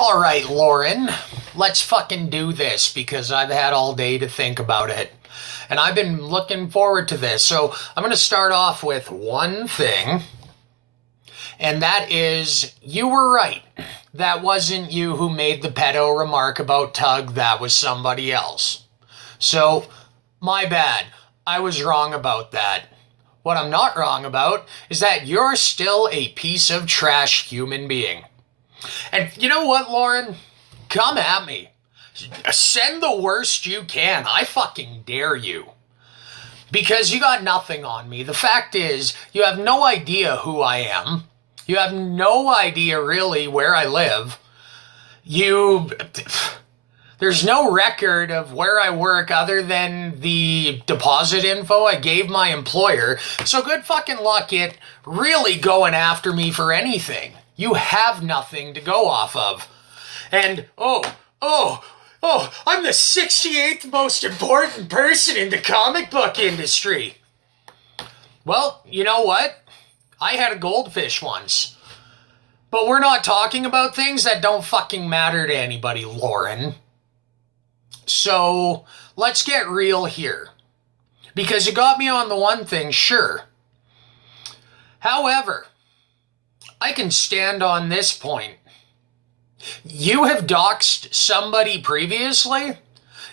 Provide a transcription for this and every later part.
All right, Lauren, let's fucking do this because I've had all day to think about it. And I've been looking forward to this. So I'm going to start off with one thing, and that is you were right. That wasn't you who made the pedo remark about Tug, that was somebody else. So, my bad. I was wrong about that. What I'm not wrong about is that you're still a piece of trash human being. And you know what, Lauren? Come at me. Send the worst you can. I fucking dare you. Because you got nothing on me. The fact is, you have no idea who I am. You have no idea really where I live. There's no record of where I work other than the deposit info I gave my employer. So good fucking luck at really going after me for anything. You have nothing to go off of. And, I'm the 68th most important person in the comic book industry. Well, you know what? I had a goldfish once. But we're not talking about things that don't fucking matter to anybody, Lauren. So, let's get real here. Because you got me on the one thing, sure. However, I can stand on this point. You have doxed somebody previously.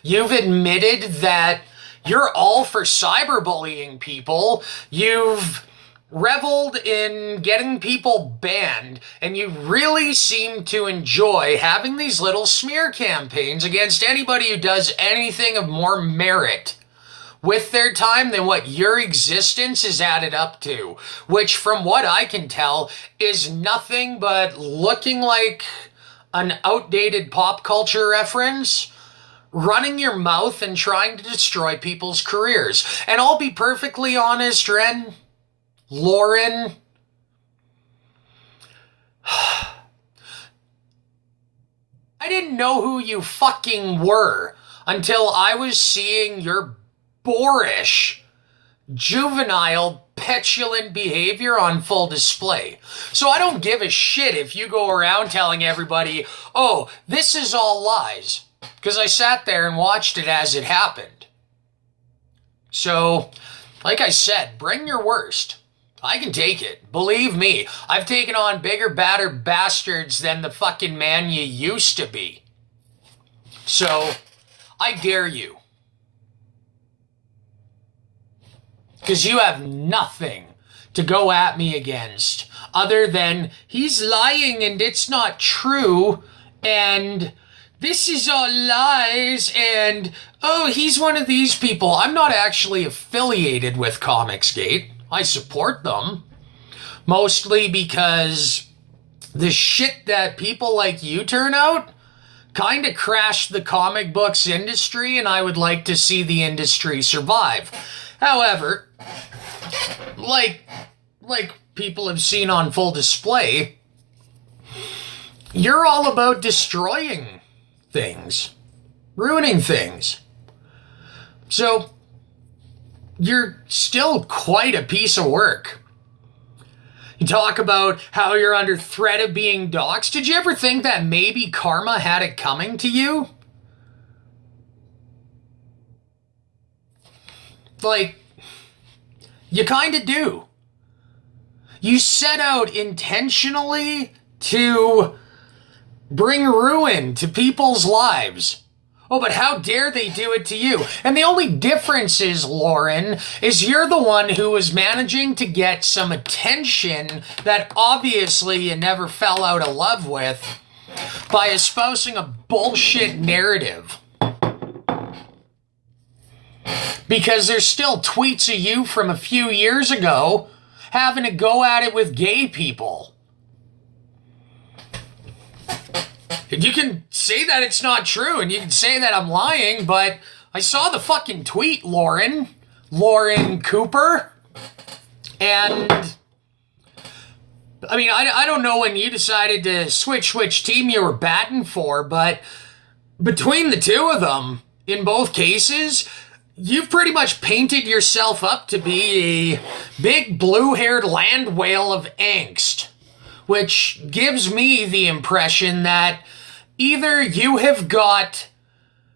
You've admitted that you're all for cyberbullying people. You've reveled in getting people banned, and you really seem to enjoy having these little smear campaigns against anybody who does anything of more merit with their time than what your existence is added up to, which from what I can tell is nothing but looking like an outdated pop culture reference, running your mouth and trying to destroy people's careers. And I'll be perfectly honest, Lauren, I didn't know who you fucking were until I was seeing your boorish, juvenile, petulant behavior on full display. So I don't give a shit if you go around telling everybody, oh, this is all lies. Because I sat there and watched it as it happened. So, like I said, bring your worst. I can take it. Believe me, I've taken on bigger, badder bastards than the fucking man you used to be. So, I dare you. Because you have nothing to go at me against other than he's lying and it's not true and this is all lies and oh, he's one of these people. I'm not actually affiliated with Comicsgate. I support them mostly because the shit that people like you turn out kind of crashed the comic books industry, and I would like to see the industry survive. However, like people have seen on full display, you're all about destroying things, ruining things. So, you're still quite a piece of work. You talk about how you're under threat of being doxxed. Did you ever think that maybe karma had it coming to you? Like, you kind of do. You set out intentionally to bring ruin to people's lives. Oh, but how dare they do it to you? And the only difference is, Lauren, is you're the one who was managing to get some attention that obviously you never fell out of love with by espousing a bullshit narrative. Because there's still tweets of you from a few years ago having to go at it with gay people. You can say that it's not true, and you can say that I'm lying, but I saw the fucking tweet, Lauren Cooper, and I mean, I don't know when you decided to switch which team you were batting for, but between the two of them, in both cases, you've pretty much painted yourself up to be a big blue-haired land whale of angst, which gives me the impression that either you have got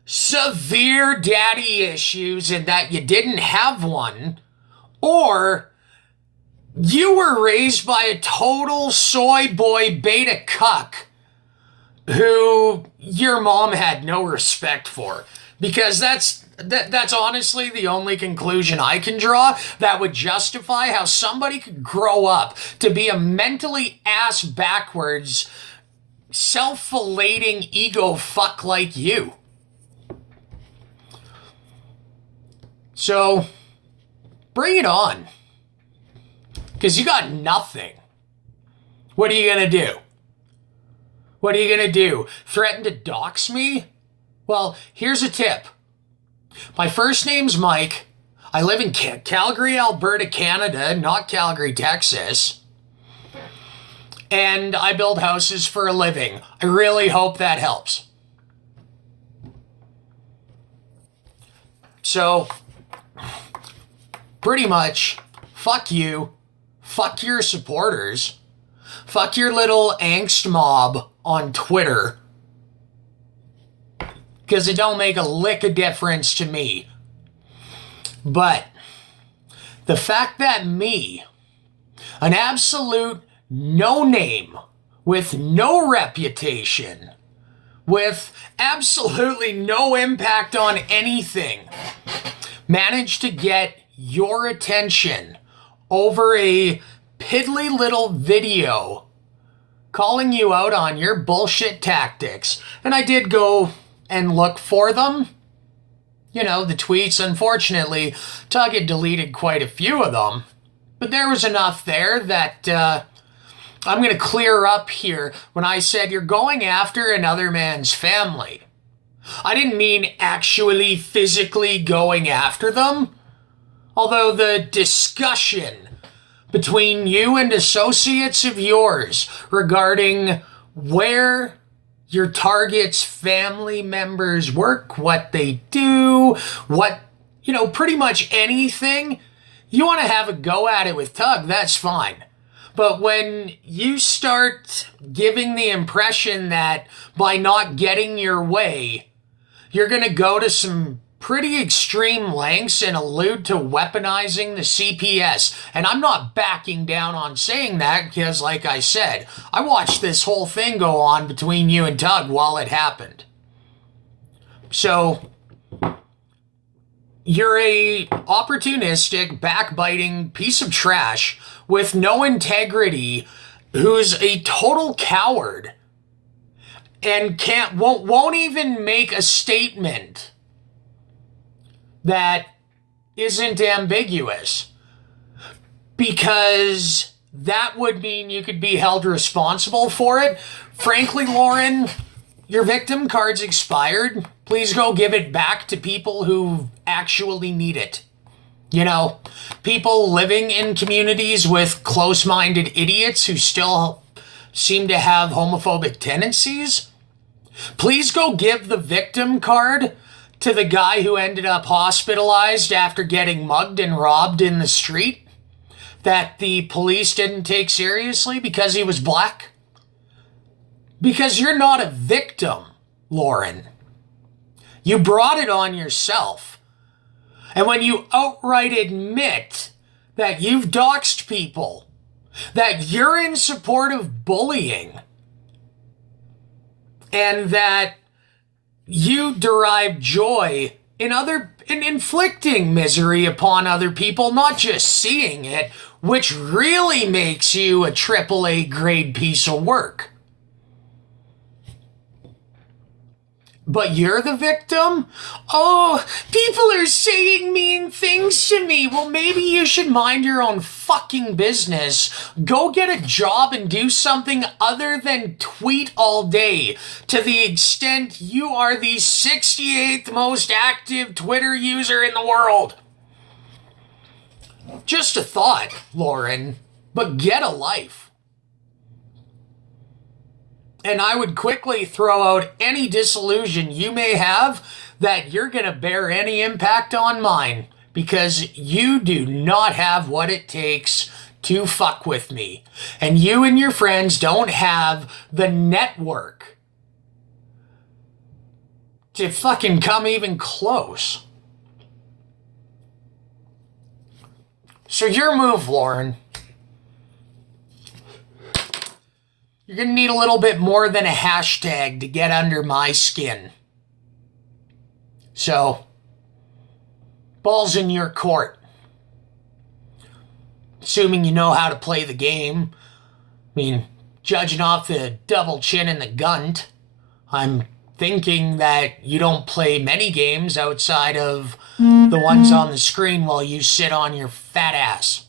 severe daddy issues and that you didn't have one, or you were raised by a total soy boy beta cuck who your mom had no respect for. Because that's honestly the only conclusion I can draw that would justify how somebody could grow up to be a mentally ass backwards, self-filleting ego fuck like you. So, bring it on. Because you got nothing. What are you going to do? What are you going to do? Threaten to dox me? Well, here's a tip. My first name's Mike. I live in Calgary, Alberta, Canada, not Calgary, Texas. And I build houses for a living. I really hope that helps. So, pretty much, fuck you. Fuck your supporters. Fuck your little angst mob on Twitter. Because it don't make a lick of difference to me. But the fact that me, an absolute no-name, with no reputation, with absolutely no impact on anything, managed to get your attention over a piddly little video calling you out on your bullshit tactics. And I did go and look for them. You know, the tweets, unfortunately, Tug had deleted quite a few of them. But there was enough there that I'm going to clear up here when I said you're going after another man's family. I didn't mean actually physically going after them. Although the discussion between you and associates of yours regarding where your target's family members work, what they do, what, you know, pretty much anything. You want to have a go at it with Tug, that's fine. But when you start giving the impression that by not getting your way, you're going to go to some pretty extreme lengths and allude to weaponizing the CPS. And I'm not backing down on saying that because, like I said, I watched this whole thing go on between you and Tug while it happened. So, you're a opportunistic, backbiting piece of trash with no integrity who's a total coward and won't even make a statement that isn't ambiguous, because that would mean you could be held responsible for it. Frankly, Lauren, your victim card's expired. Please go give it back to people who actually need it. You know, people living in communities with close-minded idiots who still seem to have homophobic tendencies. Please go give the victim card to the guy who ended up hospitalized after getting mugged and robbed in the street that the police didn't take seriously because he was black. Because you're not a victim, Lauren. You brought it on yourself. And when you outright admit that you've doxed people, that you're in support of bullying, and that you derive joy in inflicting misery upon other people, not just seeing it, which really makes you a AAA grade piece of work. But you're the victim? Oh, people are saying mean things to me. Well, maybe you should mind your own fucking business. Go get a job and do something other than tweet all day, to the extent you are the 68th most active Twitter user in the world. Just a thought, Lauren, but get a life. And I would quickly throw out any disillusion you may have that you're going to bear any impact on mine, because you do not have what it takes to fuck with me. And you and your friends don't have the network to fucking come even close. So your move, Lauren, you're going to need a little bit more than a hashtag to get under my skin. So, ball's in your court. Assuming you know how to play the game. I mean, judging off the double chin and the gunt, I'm thinking that you don't play many games outside of the ones on the screen while you sit on your fat ass.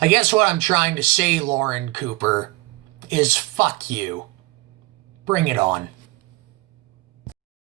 I guess what I'm trying to say, Lauren Cooper, is fuck you. Bring it on.